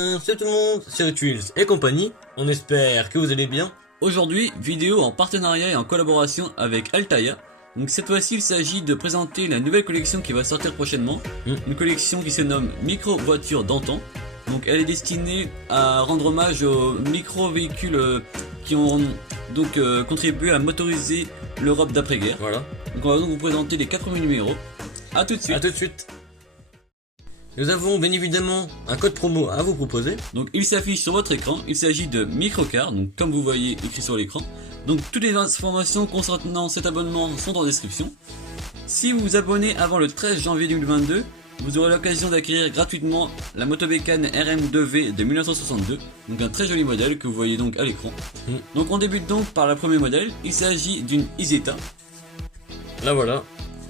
Salut tout le monde, c'est Retools et compagnie, on espère que vous allez bien. Aujourd'hui, vidéo en partenariat et en collaboration avec Altaïa. Donc cette fois-ci, il s'agit de présenter la nouvelle collection qui va sortir prochainement. Une collection qui se nomme Micro Voitures d'antan. Donc elle est destinée à rendre hommage aux micro-véhicules qui ont donc contribué à motoriser l'Europe d'après-guerre. Voilà. Donc on va donc vous présenter les 4 premiers numéros. A tout de suite. A tout de suite. Nous avons bien évidemment un code promo à vous proposer. Donc il s'affiche sur votre écran, il s'agit de Microcar, donc comme vous voyez écrit sur l'écran. Donc toutes les informations concernant cet abonnement sont en description. Si vous vous abonnez avant le 13 janvier 2022, vous aurez l'occasion d'acquérir gratuitement la Motobécane RM2V de 1962, donc un très joli modèle que vous voyez donc à l'écran. Donc on débute donc par le premier modèle, il s'agit d'une Isetta. Là voilà.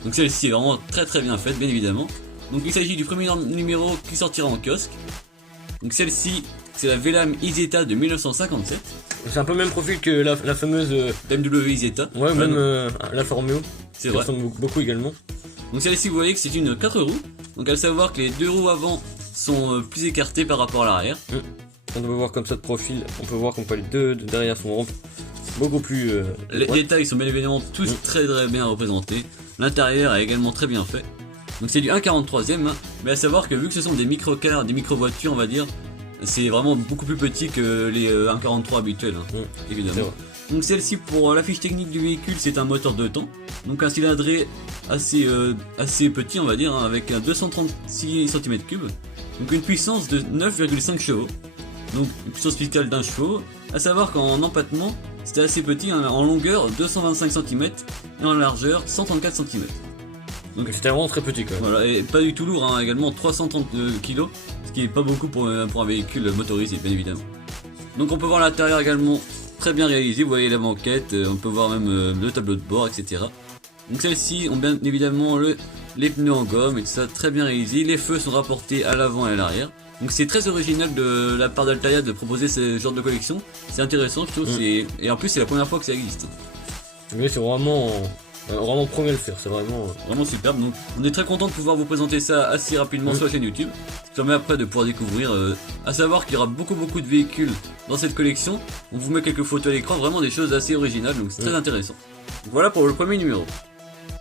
Donc celle-ci est vraiment très bien faite, bien évidemment. Donc il s'agit du premier numéro qui sortira en kiosque. Donc celle-ci, c'est la Velam Isetta de 1957. C'est un peu le même profil que la fameuse BMW Isetta. Ouais, même la Formeo. C'est qui vrai. ressemble beaucoup également. Donc celle-ci, vous voyez que c'est une 4 roues. Donc à savoir que les 2 roues avant sont plus écartées par rapport à l'arrière. On peut voir comme ça de profil, on peut voir qu'on peut les deux de derrière sont beaucoup plus... Les détails sont bien évidemment tous très bien représentés. L'intérieur est également très bien fait. Donc c'est du 1,43ème, hein. Mais à savoir que vu que ce sont des micro-cars, des micro-voitures on va dire, c'est vraiment beaucoup plus petit que les 1,43 habituels, hein, évidemment. Donc celle-ci, pour la fiche technique du véhicule, c'est un moteur 2 temps, donc un cylindré assez petit on va dire, hein, avec un 236 cm3, donc une puissance de 9,5 chevaux, donc une puissance fiscale d'1 chevaux. À savoir qu'en empattement, c'était assez petit, hein, en longueur 225 cm et en largeur 134 cm. Donc c'était vraiment très petit quand même. Voilà, et pas du tout lourd, hein, également 330 kg, ce qui est pas beaucoup pour un véhicule motorisé, bien évidemment. Donc on peut voir l'intérieur également très bien réalisé, vous voyez la banquette, on peut voir même le tableau de bord, etc. Donc celles-ci ont bien évidemment les pneus en gomme et tout ça, très bien réalisé. Les feux sont rapportés à l'avant et à l'arrière. Donc c'est très original de la part d'Altaïa de proposer ce genre de collection, c'est intéressant je trouve, et en plus c'est la première fois que ça existe. Mais c'est vraiment premier à le faire, c'est vraiment superbe. Donc on est très content de pouvoir vous présenter ça assez rapidement sur la chaîne YouTube, ce qui permet après de pouvoir découvrir, à savoir qu'il y aura beaucoup de véhicules dans cette collection. On vous met quelques photos à l'écran, vraiment des choses assez originales, donc c'est très intéressant. Donc voilà pour le premier numéro.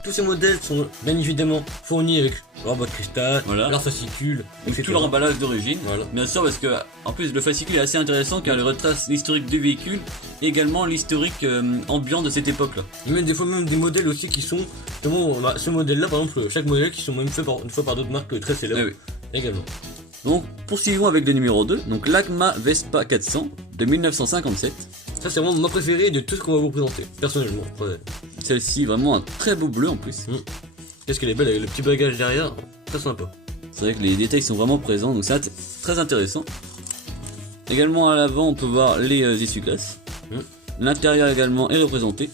Tous ces modèles sont bien évidemment fournis avec leur boîte cristal, leur fascicule, donc tout leur emballage d'origine, bien sûr, parce que en plus le fascicule est assez intéressant car il retrace l'historique du véhicule et également l'historique ambiant de cette époque là. Il y a même des fois des modèles aussi qui sont, ce modèle là par exemple, chaque modèle qui sont même faits une fois par d'autres marques très célèbres également. Donc poursuivons avec le numéro 2, donc l'Agma Vespa 400 de 1957. Ça c'est vraiment ma préférée de tout ce qu'on va vous présenter, personnellement. Celle-ci, vraiment un très beau bleu en plus. Qu'est-ce qu'elle est belle avec le petit bagage derrière, très sympa. C'est vrai que les détails sont vraiment présents, donc c'est très intéressant. Également à l'avant, on peut voir les essuie-glaces. L'intérieur également est représenté.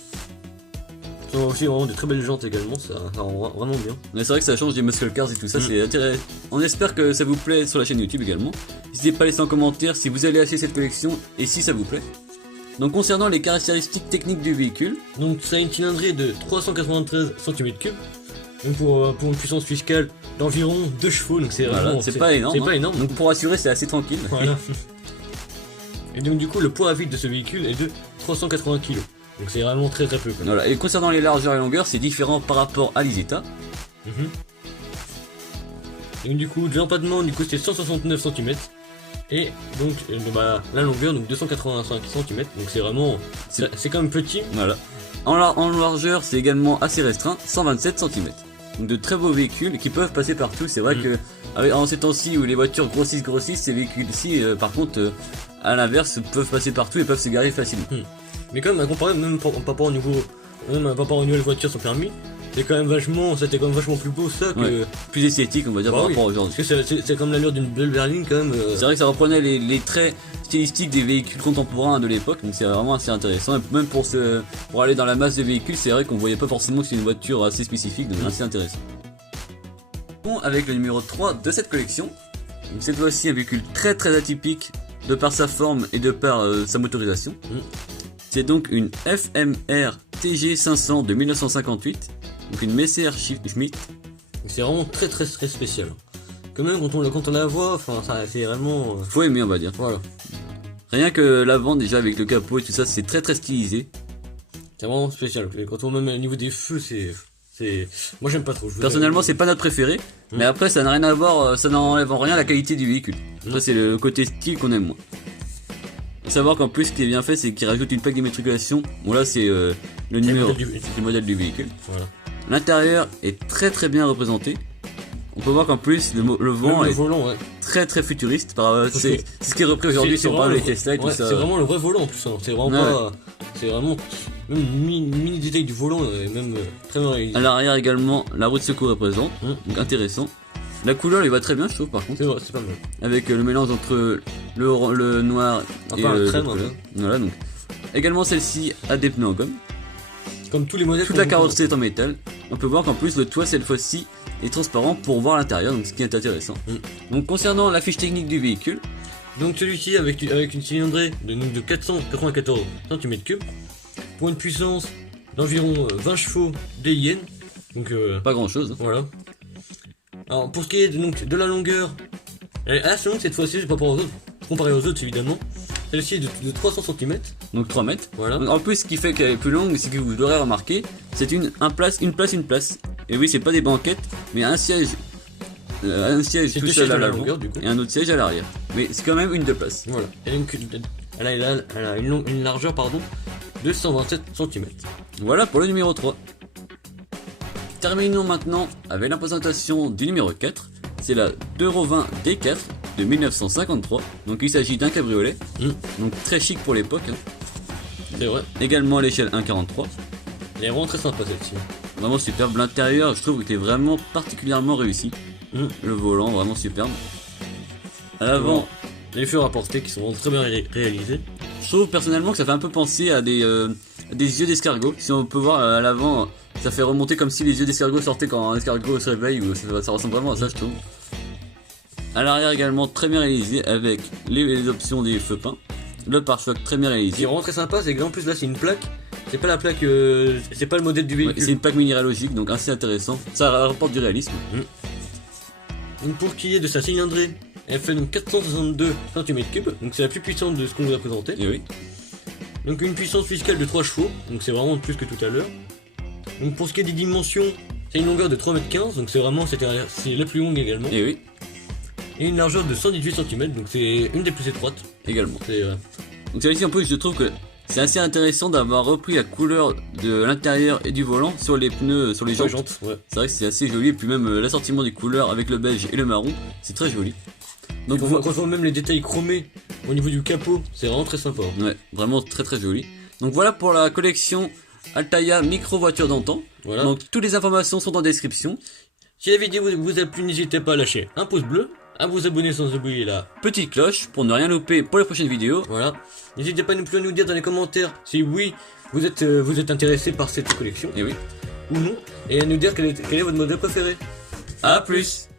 Ce sont aussi vraiment des très belles jantes également, ça rend vraiment bien. Mais c'est vrai que ça change des muscle cars et tout ça, c'est intéressant. On espère que ça vous plaît sur la chaîne YouTube également. N'hésitez pas à laisser en commentaire si vous allez acheter cette collection et si ça vous plaît. Donc concernant les caractéristiques techniques du véhicule, donc ça a une cylindrée de 393 cm3, donc pour une puissance fiscale d'environ 2 chevaux, donc c'est vraiment c'est pas énorme. C'est pas énorme. Donc pour assurer, c'est assez tranquille. Voilà. Et donc du coup le poids à vide de ce véhicule est de 380 kg. Donc c'est vraiment très peu. Voilà. Et concernant les largeurs et longueurs, c'est différent par rapport à l'Isetta. Et donc du coup de l'empattement c'était 169 cm. Et donc la longueur donc 285 cm, donc c'est vraiment c'est quand même petit. Voilà. En largeur c'est également assez restreint, 127 cm. Donc de très beaux véhicules qui peuvent passer partout. C'est vrai que en ces temps-ci où les voitures grossissent, ces véhicules-ci par contre à l'inverse peuvent passer partout et peuvent se garer facilement. Mais quand même à comparer même par rapport aux nouvelles voitures sans permis, c'était quand même vachement plus beau ça que... plus esthétique on va dire par rapport à aujourd'hui. Parce que c'est comme l'allure d'une belle berline quand même. C'est vrai que ça reprenait les traits stylistiques des véhicules contemporains de l'époque, donc c'est vraiment assez intéressant. Et même pour aller dans la masse de véhicules, c'est vrai qu'on voyait pas forcément que c'est une voiture assez spécifique, donc assez intéressant. Bon, avec le numéro 3 de cette collection, donc cette fois-ci un véhicule très atypique de par sa forme et de par sa motorisation. C'est donc une FMR TG 500 de 1958. Donc une Messerschmitt. C'est vraiment très spécial. quand même quand on la voit, enfin ça c'est vraiment Faut aimer, on va dire. voilà. Rien que l'avant déjà avec le capot et tout ça, c'est très très stylisé. C'est vraiment spécial. Et quand on même au niveau des feux, c'est moi j'aime pas trop. Personnellement, c'est pas notre préféré, mais après ça n'a rien à voir, ça n'enlève en rien à la qualité du véhicule. Ça c'est le côté style qu'on aime moins. Faut savoir qu'en plus ce qui est bien fait, c'est qu'il rajoute une plaque d'immatriculation. Bon là c'est le numéro, c'est le modèle du véhicule. Voilà. L'intérieur est très très bien représenté. On peut voir qu'en plus le volant Le est volant, ouais. très très futuriste. C'est ce qui est repris aujourd'hui si on parle des Tesla et tout ouais, ça. c'est vraiment le vrai volant en plus. Hein. C'est vraiment pas. C'est vraiment. Même mini détail du volant, et même très bien réalisé. À l'arrière également, la roue de secours est présente. Donc intéressant. La couleur il va très bien, je trouve, par contre. C'est vrai, c'est pas mal. Avec le mélange entre le noir et le le crème. couleur. Voilà, donc. Également, celle-ci a des pneus en gomme. Comme tous les modèles. Toute la carrosserie est en métal. On peut voir qu'en plus, le toit, cette fois-ci, est transparent pour voir l'intérieur, donc ce qui est intéressant. Donc, concernant la fiche technique du véhicule. Donc, celui-ci, avec une cylindrée de 494 cm3, pour une puissance d'environ 20 chevaux DIN. Donc, Pas grand-chose. voilà. Alors pour ce qui est de la longueur, elle est assez longue cette fois-ci, comparé aux autres évidemment. Celle-ci est de 300 cm. Donc 3 mètres. Voilà. Donc, en plus, ce qui fait qu'elle est plus longue, c'est que vous l'aurez remarqué, c'est une place. Et oui, c'est pas des banquettes, mais un siège C'est tout deux seul sièges à à la l'avant longueur, du coup. et un autre siège à l'arrière. Mais c'est quand même une 2 places. Voilà. Et donc, elle a une largeur de 127 cm. Voilà pour le numéro 3. Terminons maintenant avec la présentation du numéro 4. C'est la Euro20 D4 de 1953. Donc il s'agit d'un cabriolet. Donc très chic pour l'époque. C'est vrai. Également à l'échelle 1,43. Elle est vraiment très sympa celle-ci. Vraiment superbe. L'intérieur, je trouve qu'il est vraiment particulièrement réussi. Le volant, vraiment superbe. À l'avant, les feux rapportés qui sont vraiment très bien réalisés. je trouve personnellement que ça fait un peu penser à des yeux d'escargot. Si on peut voir à l'avant, ça fait remonter comme si les yeux d'escargot sortaient quand un escargot se réveille. Ou ça ressemble vraiment à ça, je trouve. À l'arrière également très bien réalisé avec les options des feux peints. Le pare-choc très bien Ce qui réalisé. est vraiment très sympa, c'est qu'en plus là c'est une plaque. C'est pas la plaque, c'est pas le modèle du véhicule. C'est une plaque minéralogique, donc assez intéressant. Ça rapporte du réalisme. Donc pour qui est de sa cylindrée, elle fait donc 462 cm3, donc c'est la plus puissante de ce qu'on vous a présenté. Et oui. Donc une puissance fiscale de 3 chevaux, donc c'est vraiment plus que tout à l'heure. Donc pour ce qui est des dimensions, c'est une longueur de 3,15 m, donc c'est vraiment c'est la plus longue également. Et oui. Et une largeur de 118 cm, donc c'est une des plus étroites. Également. C'est Donc celle-ci en plus je trouve que c'est assez intéressant d'avoir repris la couleur de l'intérieur et du volant sur les pneus, sur les jantes. Ouais. C'est vrai que c'est assez joli et puis même l'assortiment des couleurs avec le beige et le marron, c'est très joli. Donc quand on voit même les détails chromés au niveau du capot, c'est vraiment très sympa. Ouais, vraiment très très joli. Donc voilà pour la collection Altaïa micro voiture d'antan. Voilà. Donc toutes les informations sont en description. Si la vidéo vous a plu, n'hésitez pas à lâcher un pouce bleu, à vous abonner sans oublier la Petite cloche pour ne rien louper pour les prochaines vidéos. Voilà. N'hésitez pas non plus à nous dire dans les commentaires si oui, vous êtes intéressé par cette collection. Et oui. Ou non. Et à nous dire quel est votre modèle préféré. A plus.